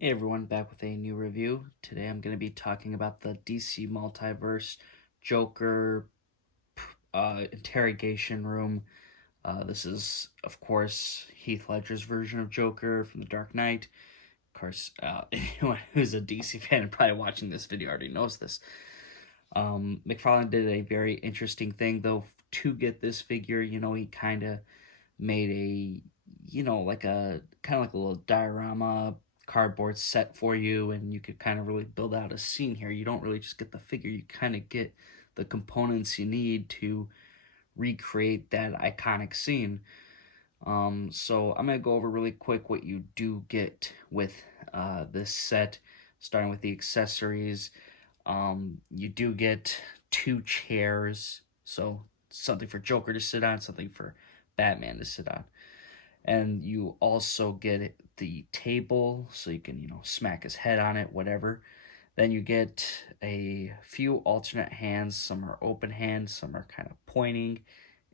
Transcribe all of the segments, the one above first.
Hey everyone, back with a new review. Today I'm going to be talking about the DC Multiverse Joker Interrogation Room. This is, of course, Heath Ledger's version of Joker from The Dark Knight. Of course, anyone who's a DC fan and probably watching this video already knows this. McFarlane did a very interesting thing, though, to get this figure. He kind of made like a kind of like a little diorama cardboard set for you, and you could kind of really build out a scene here. You don't really just get the figure, you kind of get the components you need to recreate that iconic scene. So I'm gonna go over really quick what you do get with this set, starting with the accessories. You do get two chairs, so something for Joker to sit on, something for Batman to sit on. And you also get the table, so you can, smack his head on it, whatever. Then you get a few alternate hands. Some are open hands, some are kind of pointing.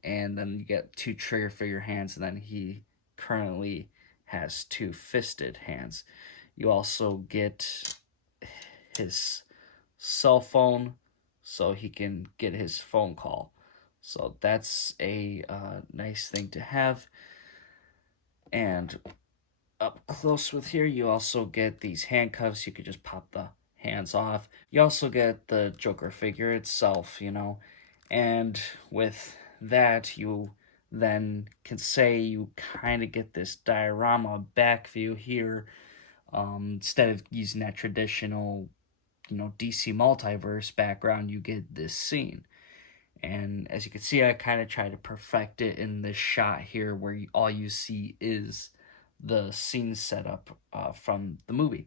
And then you get two trigger figure hands, and then he currently has two fisted hands. You also get his cell phone, so he can get his phone call. So that's a nice thing to have. And up close with here, you also get these handcuffs. You could just pop the hands off. You also get the Joker figure itself. And with that, you then can say you kind of get this diorama back view here, instead of using that traditional, DC multiverse background. You get this scene. And as you can see, I kind of try to perfect it in this shot here where all you see is the scene setup from the movie.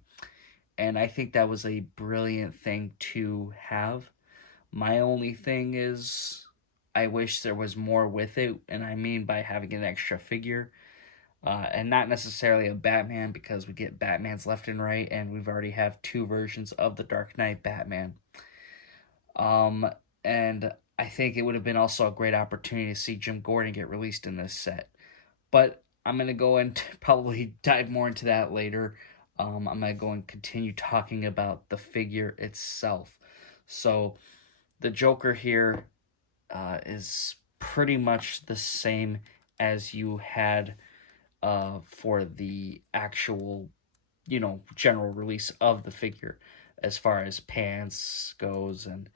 And I think that was a brilliant thing to have. My only thing is, I wish there was more with it, and I mean by having an extra figure. And not necessarily a Batman, because we get Batmans left and right, and we've already have two versions of the Dark Knight Batman. And I think it would have been also a great opportunity to see Jim Gordon get released in this set. But I'm going to go and probably dive more into that later. I'm going to go and continue talking about the figure itself. So, the Joker here is pretty much the same as you had for the actual, general release of the figure, as far as pants goes and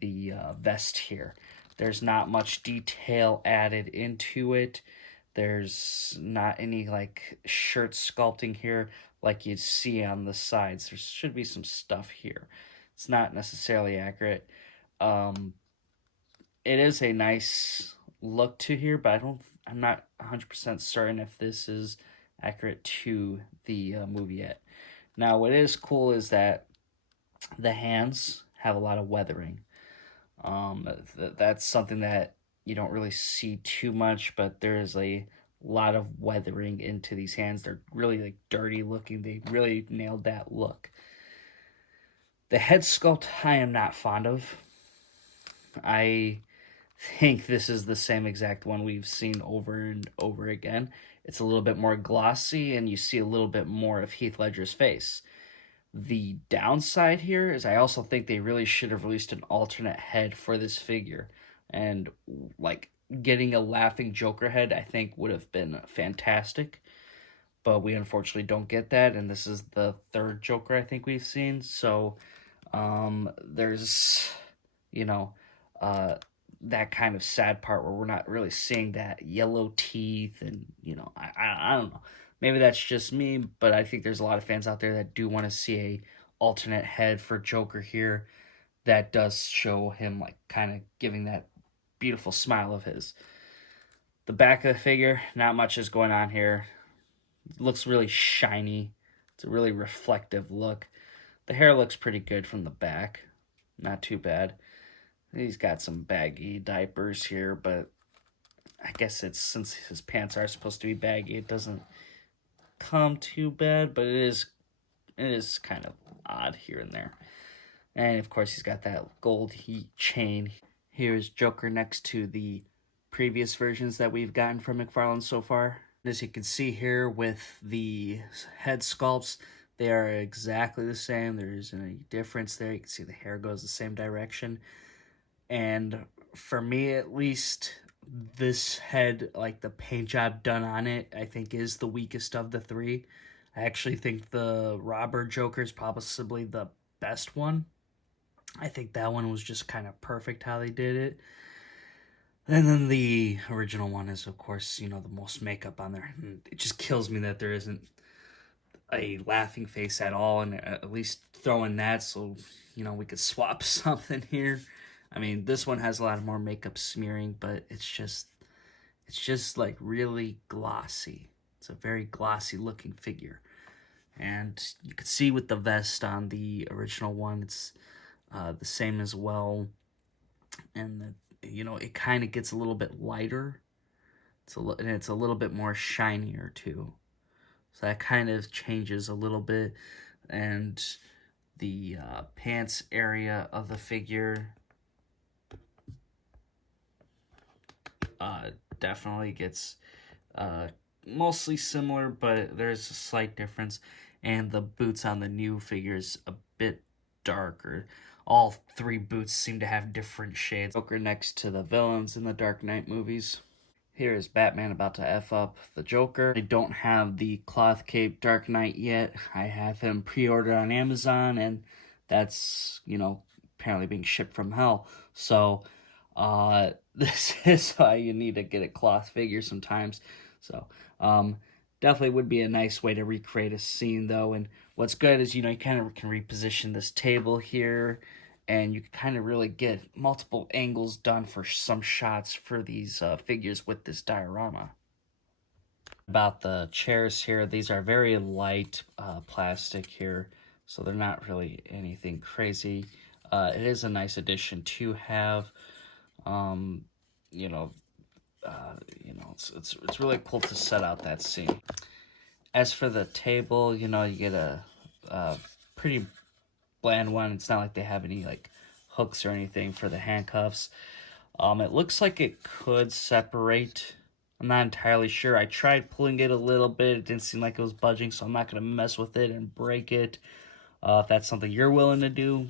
the vest here. There's not much detail added into it. There's not any like shirt sculpting here like you'd see on the sides. There should be some stuff here. It's not necessarily accurate. Um, it is a nice look to here, but I'm not 100% certain if this is accurate to the movie yet. Now, what is cool is that the hands have a lot of weathering. That's something that you don't really see too much, but there is a lot of weathering into these hands. They're really like dirty looking. They really nailed that look. The head sculpt I am not fond of. I think this is the same exact one we've seen over and over again. It's a little bit more glossy, and you see a little bit more of Heath Ledger's face. The downside here is I also think they really should have released an alternate head for this figure. And like getting a laughing Joker head, I think would have been fantastic. But we unfortunately don't get that, and this is the third Joker I think we've seen. So there's, you know, uh, that kind of sad part where we're not really seeing that yellow teeth, and I don't know. Maybe that's just me, but I think there's a lot of fans out there that do want to see a alternate head for Joker here that does show him like kind of giving that beautiful smile of his. The back of the figure, not much is going on here. It looks really shiny. It's a really reflective look. The hair looks pretty good from the back. Not too bad. He's got some baggy diapers here, but I guess it's since his pants are supposed to be baggy, it doesn't come too bad, but it is kind of odd here and there. And of course, he's got that gold heat chain. Here is Joker next to the previous versions that we've gotten from McFarlane so far. As you can see here with the head sculpts, They are exactly the same. There isn't any difference there. You can see the hair goes the same direction. And for me, at least, this head, like the paint job done on it, I think is the weakest of the three. I actually think the Robber Joker is possibly the best one. I think that one was just kind of perfect how they did it. And then the original one is, of course, the most makeup on there. And it just kills me that there isn't a laughing face at all, and at least throwing that so we could swap something here. I mean, this one has a lot more makeup smearing, but it's just like really glossy. It's a very glossy looking figure, and you can see with the vest on the original one, it's the same as well, and it kind of gets a little bit lighter. And it's a little bit more shinier too. So that kind of changes a little bit. And the pants area of the figure definitely gets mostly similar, but there's a slight difference. And the boots on the new figure is a bit darker. All three boots seem to have different shades. Joker next to the villains in the Dark Knight movies. Here is Batman about to F up the Joker. I don't have the cloth cape Dark Knight yet. I have him pre-ordered on Amazon, and that's, apparently being shipped from hell. So, this is why you need to get a cloth figure sometimes. So, definitely would be a nice way to recreate a scene, though. And what's good is, you kind of can reposition this table here, and you can kind of really get multiple angles done for some shots for these figures with this diorama. About the chairs here, these are very light plastic here, so they're not really anything crazy. It is a nice addition to have. Um, you know, it's really cool to set out that scene. As for the table, you get a pretty bland one. It's not like they have any like hooks or anything for the handcuffs. It looks like it could separate. I'm not entirely sure. I tried pulling it a little bit. It didn't seem like it was budging, so I'm not going to mess with it and break it. If that's something you're willing to do,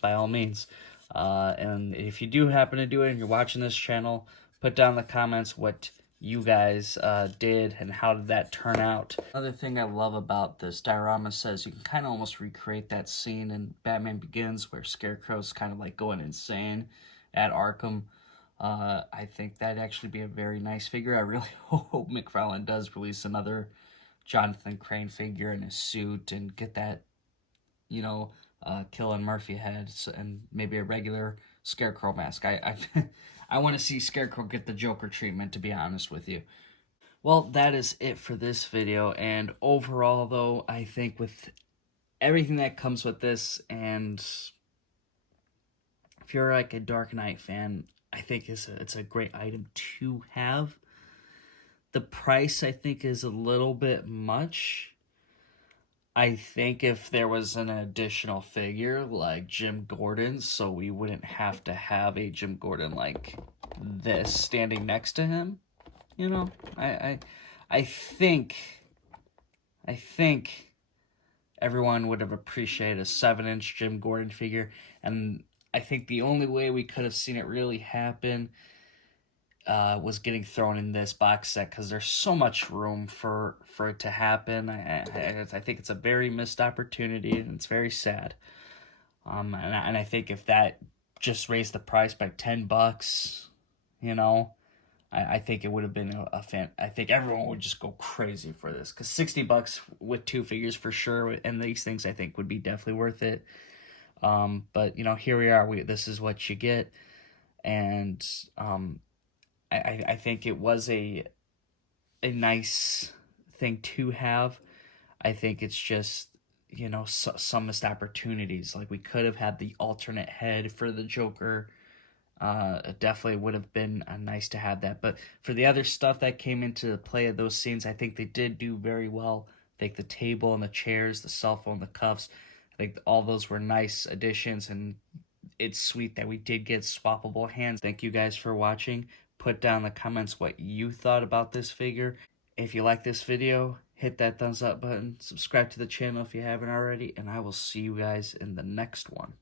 by all means. And if you do happen to do it and you're watching this channel, put down in the comments what you guys did and how did that turn out. Another thing I love about this diorama says you can kind of almost recreate that scene in Batman Begins where Scarecrow's kind of like going insane at Arkham. I think that'd actually be a very nice figure. I really hope McFarlane does release another Jonathan Crane figure in his suit and get that, Killian Murphy head and maybe a regular Scarecrow mask. I want to see Scarecrow get the Joker treatment, to be honest with you. Well, that is it for this video, and overall, though, I think with everything that comes with this, and if you're like a Dark Knight fan, I think it's a great item to have. The price, I think, is a little bit much. I think if there was an additional figure like Jim Gordon, so we wouldn't have to have a Jim Gordon like this standing next to him, I I think I think everyone would have appreciated a 7-inch Jim Gordon figure, and I think the only way we could have seen it really happen was getting thrown in this box set because there's so much room for it to happen. I think it's a very missed opportunity, and it's very sad. And I think if that just raised the price by $10, I think it would have been a fan. I think everyone would just go crazy for this because $60 with two figures for sure, and these things I think would be definitely worth it. But here we are. This is what you get, and I think it was a nice thing to have. I think it's just some missed opportunities. Like we could have had the alternate head for the Joker. It definitely would have been nice to have that. But for the other stuff that came into play of those scenes, I think they did do very well. I think the table and the chairs, the cell phone, the cuffs, I think all those were nice additions, and it's sweet that we did get swappable hands. Thank you guys for watching. Put down in the comments what you thought about this figure. If you like this video, hit that thumbs up button, subscribe to the channel if you haven't already, and I will see you guys in the next one.